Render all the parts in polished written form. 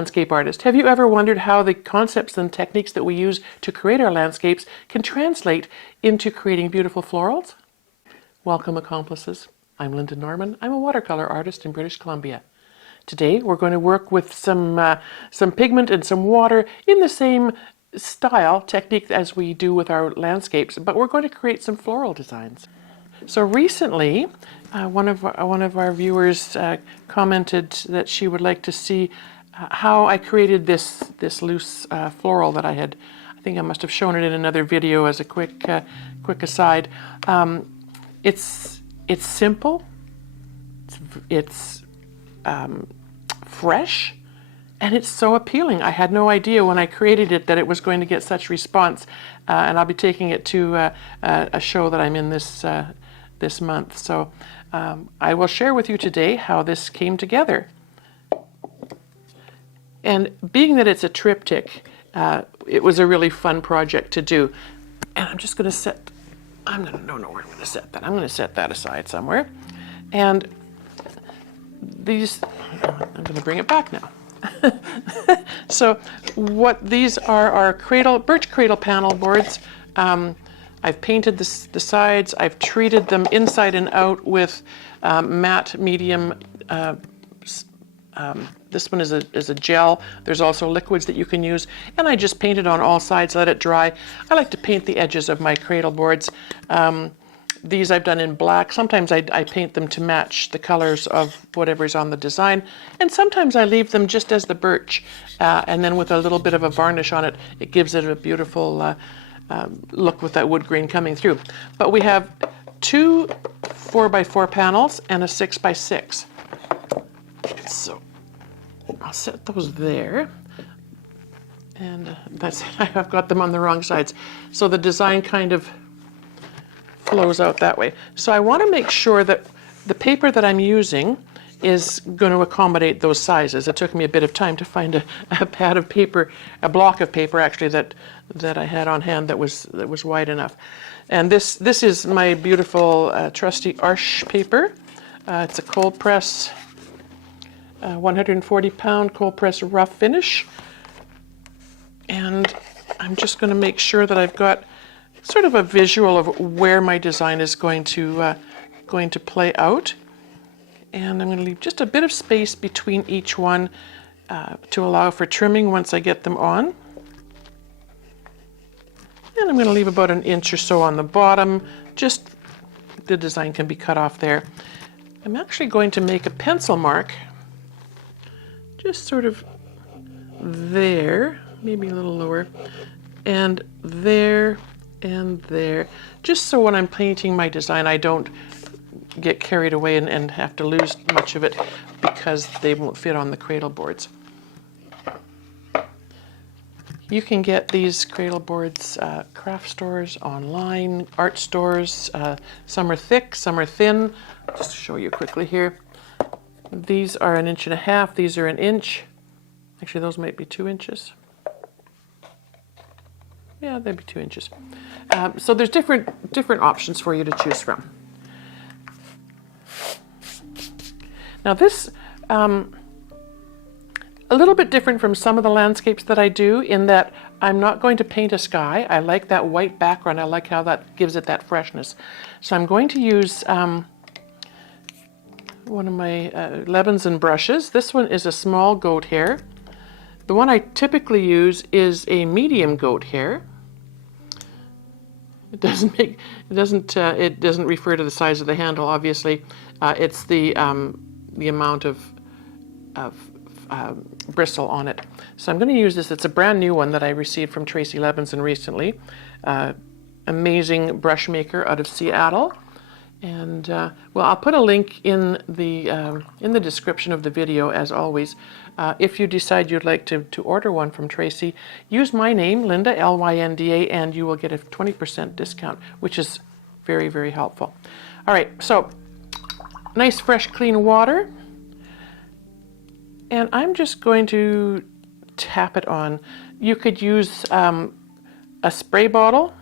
landscape artist. Have you ever wondered how the concepts and techniques that we use to create our landscapes can translate into creating beautiful florals? Welcome, accomplices. I'm Lynda Norman. I'm a watercolor artist in British Columbia. Today we're going to work with some pigment and some water in the same style technique as we do with our landscapes, but we're going to create some floral designs. So recently, one of our viewers commented that she would like to see how I created this loose floral that I think I must have shown it in another video as a quick aside. It's simple, it's fresh, and it's so appealing. I had no idea when I created it that it was going to get such response, and I'll be taking it to a show that I'm in this month. So I will share with you today how this came together. And being that it's a triptych, it was a really fun project to do. And I'm just going to I don't know where I'm going to set that. I'm going to set that aside somewhere. And I'm going to bring it back now. So what these are birch cradle panel boards. I've painted the sides. I've treated them inside and out with matte medium. This one is a gel. There's also liquids that you can use, and I just painted on all sides, let it dry. I like to paint the edges of my cradle boards. These I've done in black. Sometimes I paint them to match the colors of whatever's on the design, and sometimes I leave them just as the birch, and then with a little bit of a varnish on it, it gives it a beautiful look with that wood grain coming through. But we have two 4x4 panels and a 6x6. So I'll set those there, and I've got them on the wrong sides, so the design kind of flows out that way. So I want to make sure that the paper that I'm using is going to accommodate those sizes. It took me a bit of time to find a pad of paper, a block of paper actually that I had on hand that was wide enough. And this is my beautiful trusty Arche paper. It's a cold press, 140-pound cold press rough finish. And I'm just going to make sure that I've got sort of a visual of where my design is going to play out. And I'm going to leave just a bit of space between each one to allow for trimming once I get them on. And I'm going to leave about an inch or so on the bottom, just the design can be cut off there. I'm actually going to make a pencil mark, just sort of there, maybe a little lower, and there, and there, just so when I'm painting my design I don't get carried away and have to lose much of it because they won't fit on the cradle boards. You can get these cradle boards craft stores, online, art stores. Some are thick, some are thin. Just to show you quickly here. These are 1.5 inches, these are 1 inch. Actually, those might be 2 inches. Yeah, they'd be 2 inches. So there's different options for you to choose from. Now this, a little bit different from some of the landscapes that I do in that I'm not going to paint a sky. I like that white background. I like how that gives it that freshness. So I'm going to use one of my Levinson brushes. This one is a small goat hair. The one I typically use is a medium goat hair. It doesn't refer to the size of the handle, obviously. It's the amount of bristle on it. So I'm going to use this. It's a brand new one that I received from Tracy Levinson recently. Amazing brush maker out of Seattle. And well, I'll put a link in the description of the video, as always. If you decide you'd like to order one from Tracy, use my name, Lynda, L-Y-N-D-A, and you will get a 20% discount, which is very, very helpful. All right, so nice, fresh, clean water. And I'm just going to tap it on. You could use a spray bottle.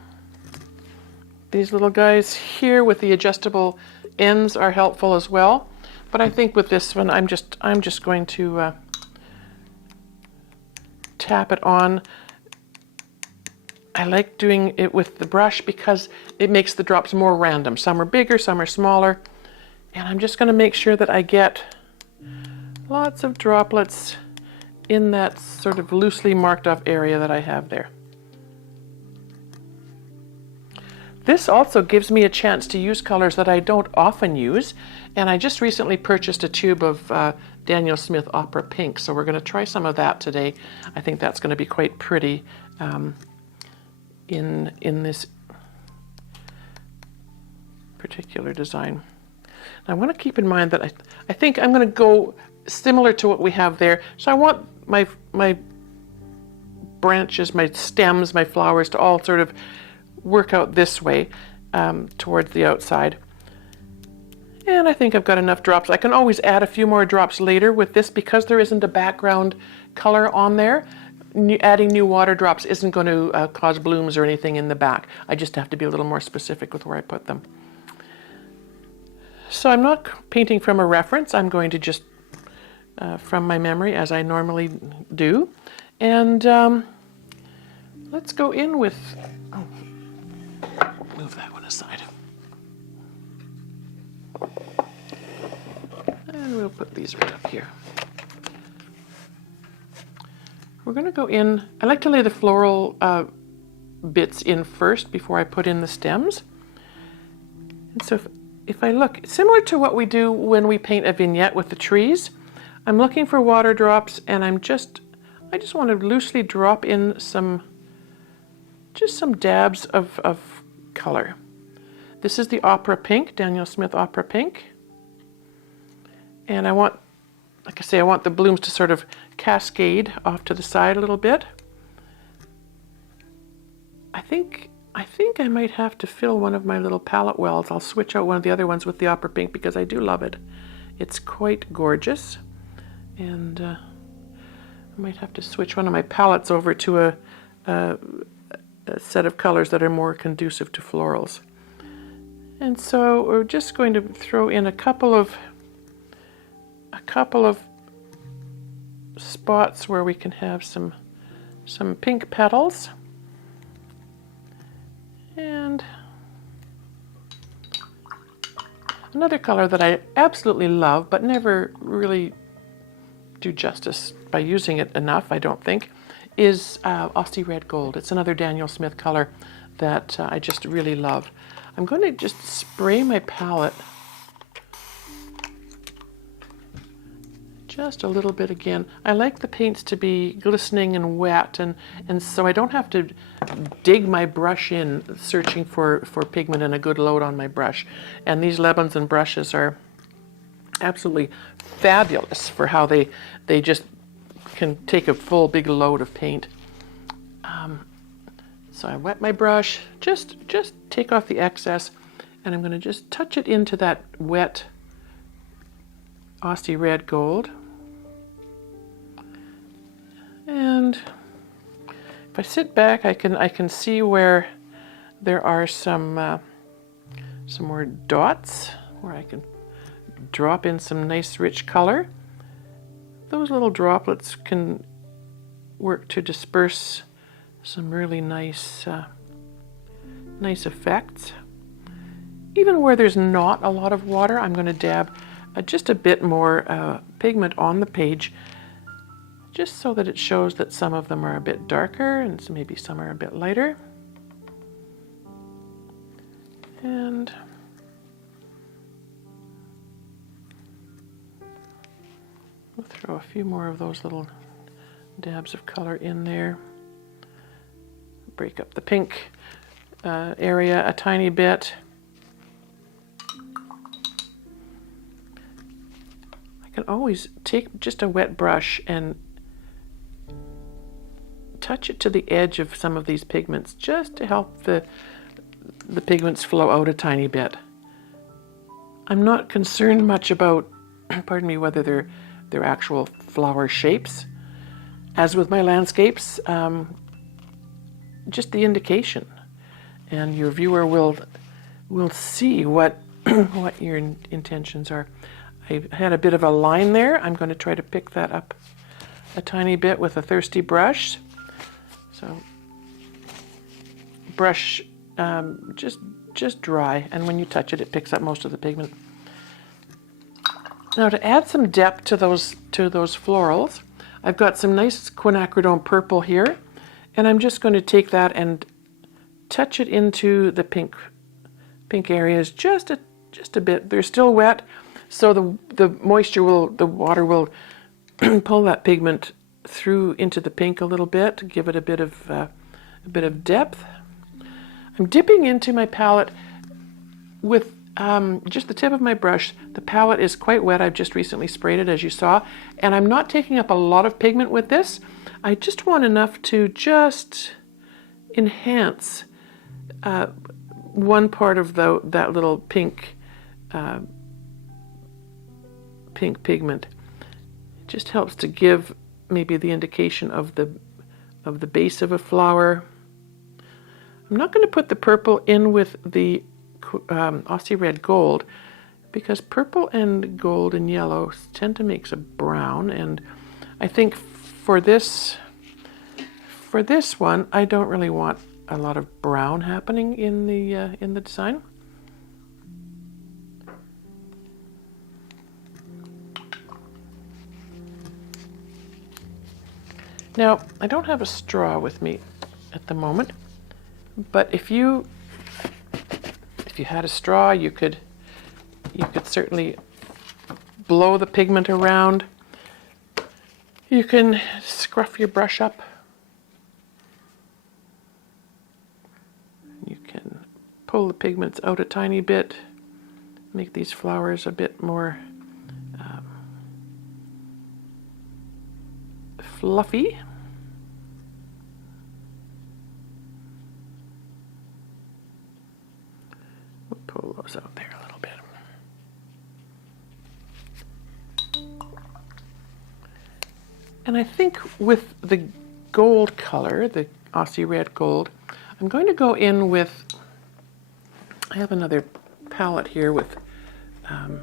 These little guys here with the adjustable ends are helpful as well. But I think with this one, I'm just going to tap it on. I like doing it with the brush because it makes the drops more random. Some are bigger, some are smaller. And I'm just going to make sure that I get lots of droplets in that sort of loosely marked off area that I have there. This also gives me a chance to use colors that I don't often use. And I just recently purchased a tube of Daniel Smith Opera Pink, so we're going to try some of that today. I think that's going to be quite pretty in this particular design. Now, I want to keep in mind that I think I'm going to go similar to what we have there. So I want my branches, my stems, my flowers to all sort of work out this way towards the outside. And I think I've got enough drops. I can always add a few more drops later with this because there isn't a background color on there. Adding new water drops isn't going to cause blooms or anything in the back. I just have to be a little more specific with where I put them. So I'm not painting from a reference. I'm going to just from my memory as I normally do. And let's go in with, oh, move that one aside. And we'll put these right up here. We're going to go in, I like to lay the floral bits in first before I put in the stems. And so if I look, similar to what we do when we paint a vignette with the trees, I'm looking for water drops and I just want to loosely drop in just some dabs of color. This is the Opera Pink, Daniel Smith Opera Pink. And I want, like I say, I want the blooms to sort of cascade off to the side a little bit. I think I might have to fill one of my little palette wells. I'll switch out one of the other ones with the Opera Pink because I do love it. It's quite gorgeous. And I might have to switch one of my palettes over to a set of colors that are more conducive to florals. And so we're just going to throw in a couple of spots where we can have some pink petals. And another color that I absolutely love but never really do justice by using it enough, I don't think, is Aussie Red Gold. It's another Daniel Smith color that I just really love. I'm going to just spray my palette just a little bit again. I like the paints to be glistening and wet, and so I don't have to dig my brush in searching for pigment and a good load on my brush. And these Lebanson brushes are absolutely fabulous for how they just can take a full big load of paint. So I wet my brush, just take off the excess, and I'm going to just touch it into that wet Aussie Red Gold. And if I sit back, I can see where there are some more dots where I can drop in some nice rich color. Those little droplets can work to disperse some really nice effects. Even where there's not a lot of water, I'm going to dab just a bit more pigment on the page, just so that it shows that some of them are a bit darker and maybe some are a bit lighter. And we'll throw a few more of those little dabs of color in there. Break up the pink area a tiny bit. I can always take just a wet brush and touch it to the edge of some of these pigments just to help the pigments flow out a tiny bit. I'm not concerned much about, pardon me, whether they're actual flower shapes. As with my landscapes, just the indication, and your viewer will see what what your intentions are. I had a bit of a line there. I'm going to try to pick that up a tiny bit with a thirsty brush. So brush just dry, and when you touch it, it picks up most of the pigment. Now to add some depth to those florals, I've got some nice quinacridone purple here, and I'm just going to take that and touch it into the pink areas just a bit. They're still wet, so the water will pull that pigment through into the pink a little bit, give it a bit of depth. I'm dipping into my palette with just the tip of my brush. The palette is quite wet. I've just recently sprayed it, as you saw, and I'm not taking up a lot of pigment with this. I just want enough to just enhance one part of that little pink pigment. It just helps to give maybe the indication of the base of a flower. I'm not going to put the purple in with the Aussie red gold, because purple and gold and yellow tend to make a brown, and I think for this one I don't really want a lot of brown happening in the design. Now, I don't have a straw with me at the moment, but if you had a straw, you could certainly blow the pigment around. You can scruff your brush up. You can pull the pigments out a tiny bit, make these flowers a bit more fluffy. We'll pull those out there a little bit. And I think with the gold color, the Aussie red gold, I'm going to go in with, I have another palette here with, I'm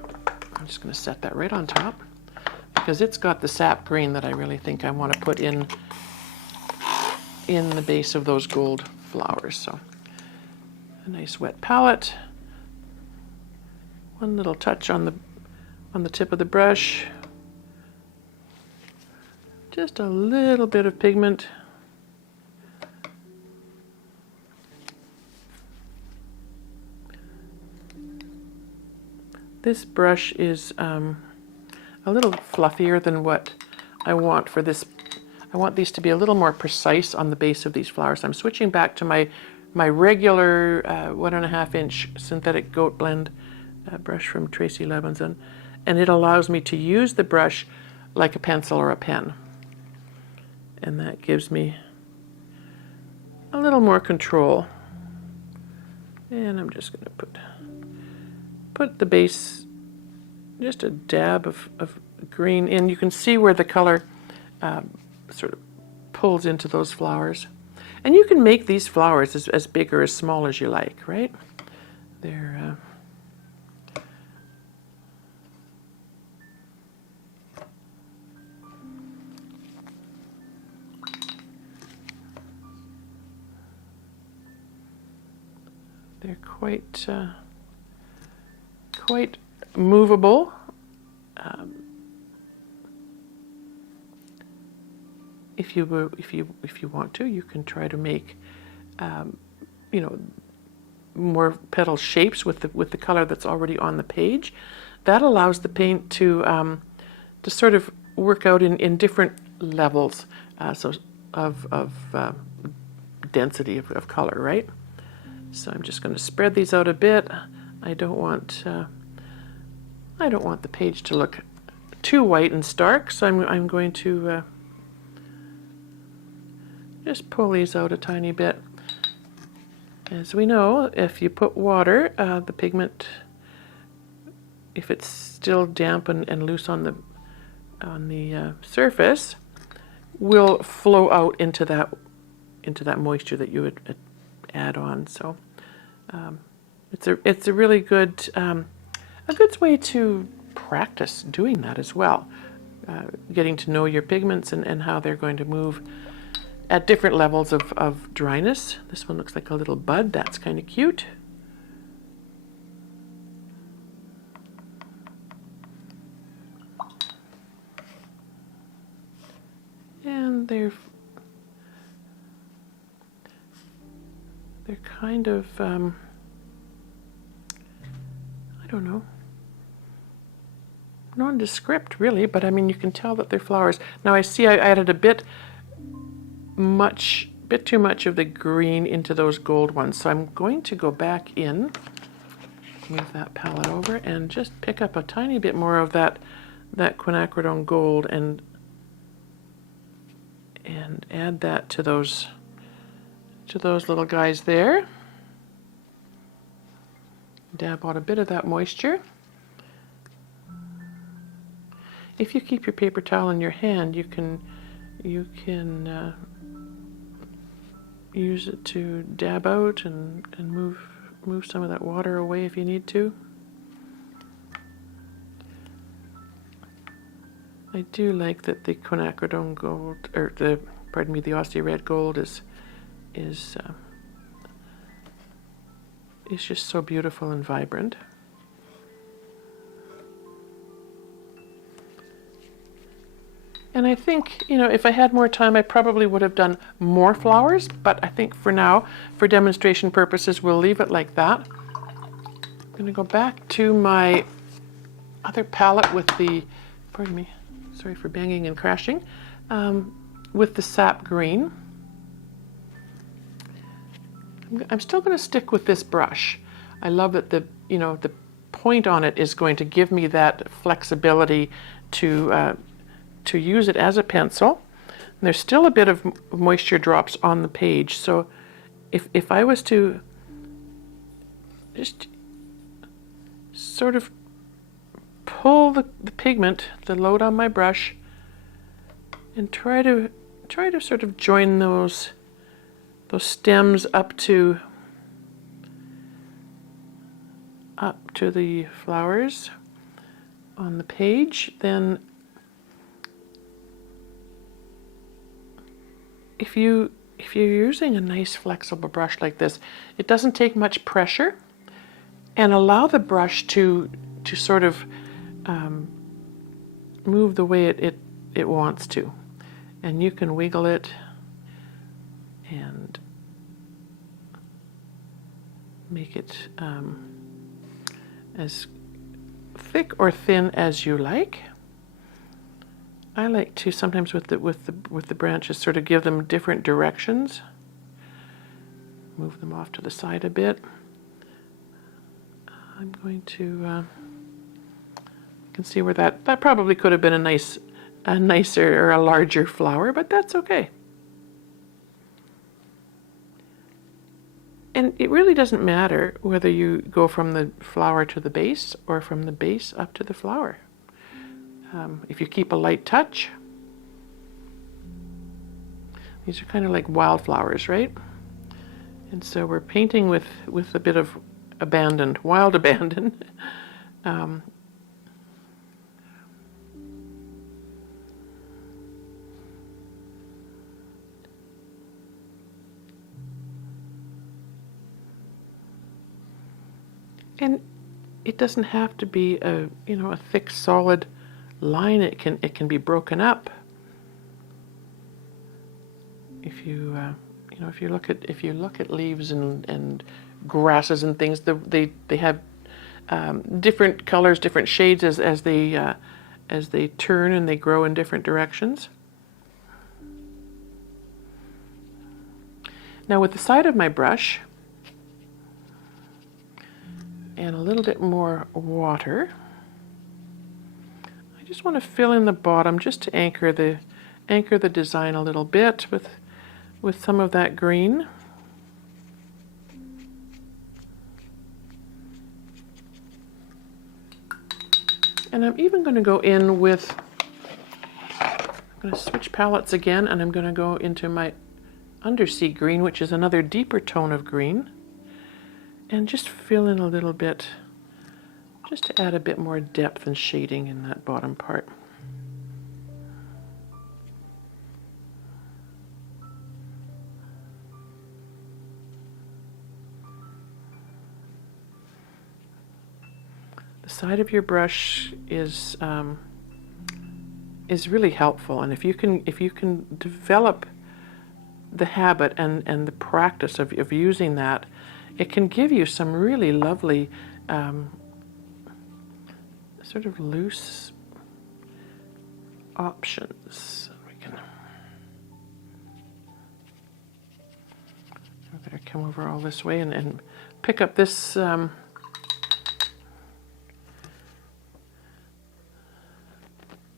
just going to set that right on top, because it's got the sap green that I really think I want to put in the base of those gold flowers. So a nice wet palette, one little touch on the tip of the brush, just a little bit of pigment. This brush is a little fluffier than what I want for this. I want these to be a little more precise on the base of these flowers. I'm switching back to my regular 1.5 inch synthetic goat blend brush from Tracy Levinson, and it allows me to use the brush like a pencil or a pen, and that gives me a little more control. And I'm just going to put the base, just a dab of green in. You can see where the color sort of pulls into those flowers. And you can make these flowers as big or as small as you like, right? They're quite movable. If you want to, you can try to make you know, more petal shapes with the color that's already on the page. That allows the paint to sort of work out in different levels of density of color, right? So I'm just going to spread these out a bit. I don't want the page to look too white and stark, so I'm going to just pull these out a tiny bit. As we know, if you put water, the pigment, if it's still damp and loose on the surface, will flow out into that moisture that you would add on. So it's a really good way to practice doing that as well. getting to know your pigments and how they're going to move at different levels of dryness. This one looks like a little bud. That's kind of cute. And they're kind of, I don't know, nondescript really, but I mean, you can tell that they're flowers. Now I see I added a bit too much of the green into those gold ones, so I'm going to go back in, move that palette over, and just pick up a tiny bit more of that quinacridone gold and add that to those little guys there. Dab out a bit of that moisture. If you keep your paper towel in your hand, you can use it to dab out and move some of that water away if you need to. I do like that the quinacridone gold, or the Aussie red gold is just so beautiful and vibrant. And I think, you know, if I had more time, I probably would have done more flowers, but I think for now, for demonstration purposes, we'll leave it like that. I'm going to go back to my other palette with the, pardon me, sorry for banging and crashing, with the sap green. I'm still going to stick with this brush. I love that the point on it is going to give me that flexibility to use it as a pencil. And there's still a bit of moisture drops on the page, so if I was to just sort of pull the pigment, the load on my brush, and try to sort of join those stems up to the flowers on the page, then if you're using a nice flexible brush like this, it doesn't take much pressure, and allow the brush to sort of move the way it wants to, and you can wiggle it and make it as thick or thin as you like. I like to sometimes with the branches sort of give them different directions. Move them off to the side a bit. I'm going to you can see where that probably could have been a nicer or a larger flower, but that's okay. And it really doesn't matter whether you go from the flower to the base or from the base up to the flower. If you keep a light touch, these are kind of like wildflowers, right? And so we're painting with a bit of wild abandon. And it doesn't have to be a thick solid line. It can be broken up. If you look at leaves and grasses and things, they have different colors, different shades as they turn and they grow in different directions. Now with the side of my brush and a little bit more water, I just want to fill in the bottom just to anchor the design a little bit with some of that green. And I'm even going to go in with, I'm going to switch palettes again, and I'm going to go into my undersea green, which is another deeper tone of green, and just fill in a little bit, just to add a bit more depth and shading in that bottom part. side of your brush is really helpful, and if you can develop the habit and the practice of using that, it can give you some really lovely sort of loose options. We can come over all this way and pick up this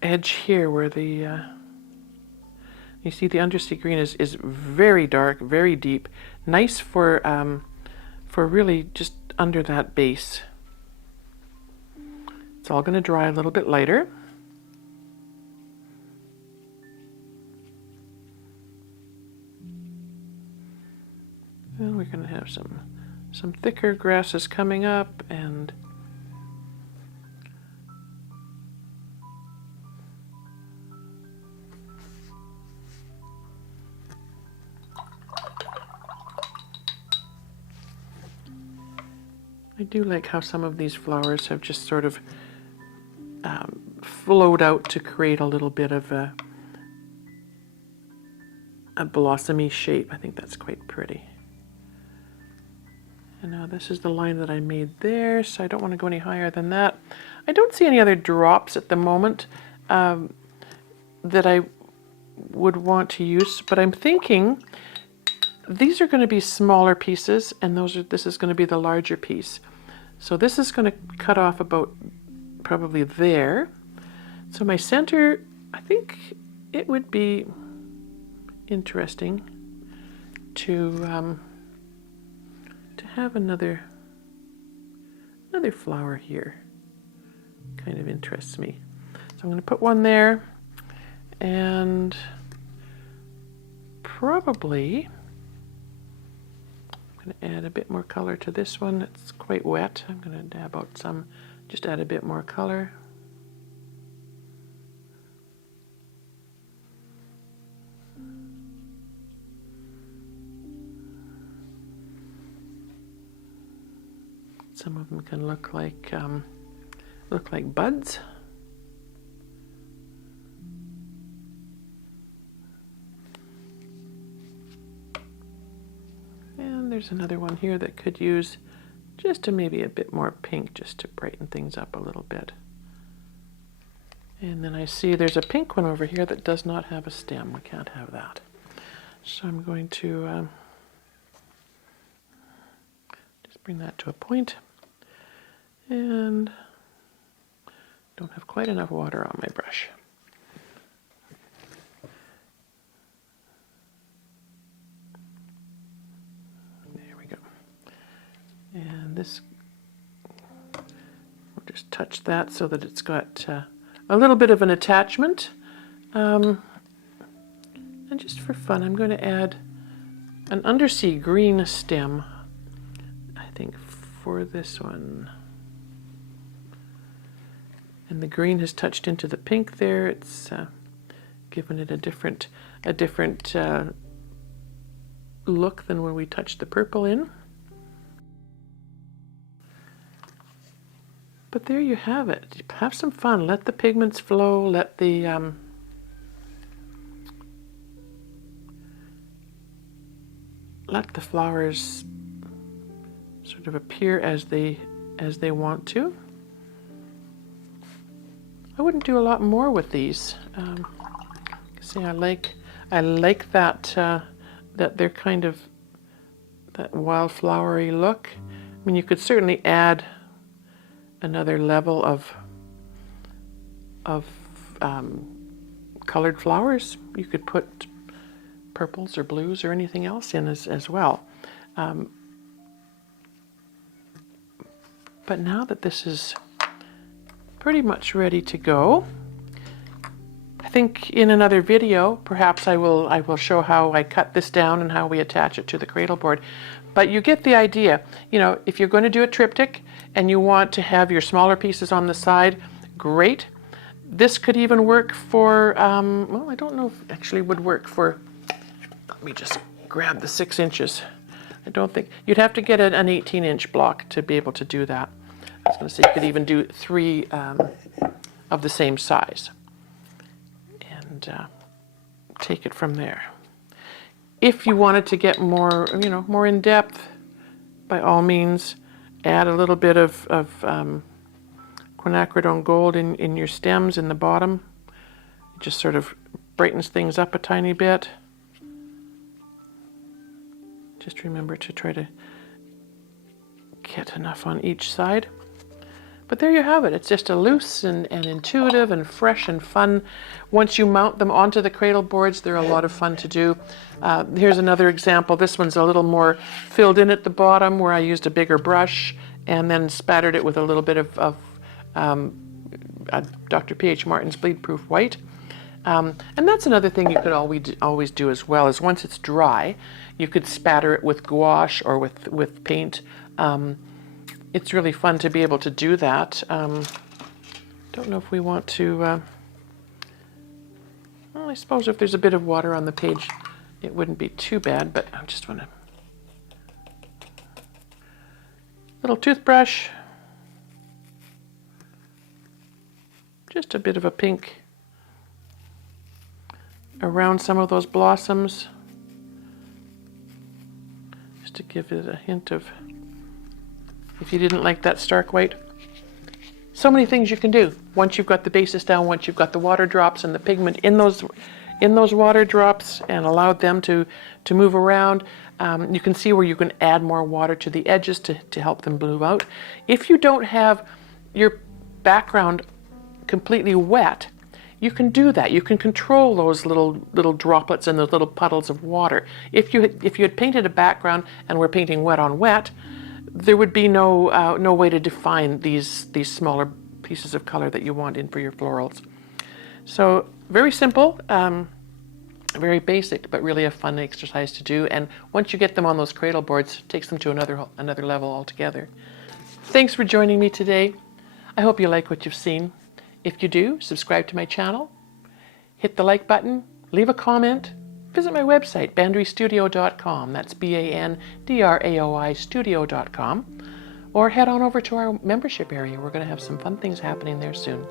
edge here where the you see the undersea green is very dark, very deep, nice for really just under that base. It's all going to dry a little bit lighter. And we're going to have some thicker grasses coming up, and I do like how some of these flowers have just sort of flowed out to create a little bit of a blossomy shape. I think that's quite pretty. And now this is the line that I made there, so I don't want to go any higher than that. I don't see any other drops at the moment that I would want to use, but I'm thinking these are going to be smaller pieces, and this is going to be the larger piece. So this is going to cut off about probably there. So my center, I think it would be interesting to have another flower here. Kind of interests me. So I'm going to put one there, and probably I'm going to add a bit more color to this one. It's quite wet. I'm going to dab out some, just add a bit more color. Some of them can look like buds. And there's another one here that could use just maybe a bit more pink, just to brighten things up a little bit. And then I see there's a pink one over here that does not have a stem. We can't have that. So I'm going to just bring that to a point. And don't have quite enough water on my brush. There we go. And this, we'll just touch that so that it's got a little bit of an attachment. And just for fun, I'm going to add an undersea green stem, I think, for this one. And the green has touched into the pink there. It's given it a different look than when we touched the purple in. But there you have it. Have some fun. Let the pigments flow. Let the flowers sort of appear as they want to. I wouldn't do a lot more with these. See, I like that that they're kind of that wildflowery look. I mean, you could certainly add another level of colored flowers. You could put purples or blues or anything else in as well. But now that this is pretty much ready to go, I think in another video perhaps I will show how I cut this down and how we attach it to the cradleboard. But you get the idea. You know, if you're going to do a triptych and you want to have your smaller pieces on the side, great. This could even work for well, I don't know if it actually would work for, let me just grab the 6 inches. I don't think you'd have to get an 18-inch block to be able to do that. I was going to say you could even do 3 of the same size, and take it from there. If you wanted to get more, more in depth, by all means, add a little bit of quinacridone gold in your stems in the bottom. It just sort of brightens things up a tiny bit. Just remember to try to get enough on each side. But there you have it. It's just a loose and intuitive and fresh and fun. Once you mount them onto the cradle boards, they're a lot of fun to do. Here's another example. This one's a little more filled in at the bottom, where I used a bigger brush and then spattered it with a little bit of Dr. P.H. Martin's Bleed Proof White. And that's another thing you could always do as well, is once it's dry, you could spatter it with gouache or with paint. It's really fun to be able to do that. Don't know if we want to, well, I suppose if there's a bit of water on the page, it wouldn't be too bad, but I just want to, little toothbrush, just a bit of a pink around some of those blossoms, just to give it a hint of, if you didn't like that stark white. So many things you can do once you've got the basis down, once you've got the water drops and the pigment in those water drops and allowed them to move around. You can see where you can add more water to the edges to help them bloom out. If you don't have your background completely wet, you can do that. You can control those little droplets and those little puddles of water. If you had painted a background and were painting wet on wet, there would be no way to define these smaller pieces of color that you want in for your florals. So very simple, very basic, but really a fun exercise to do. And once you get them on those cradle boards, it takes them to another level altogether. Thanks for joining me today. I hope you like what you've seen. If you do, subscribe to my channel, hit the like button, leave a comment. Visit my website, bandrystudio.com. That's BANDRAOI studio.com. Or head on over to our membership area. We're going to have some fun things happening there soon.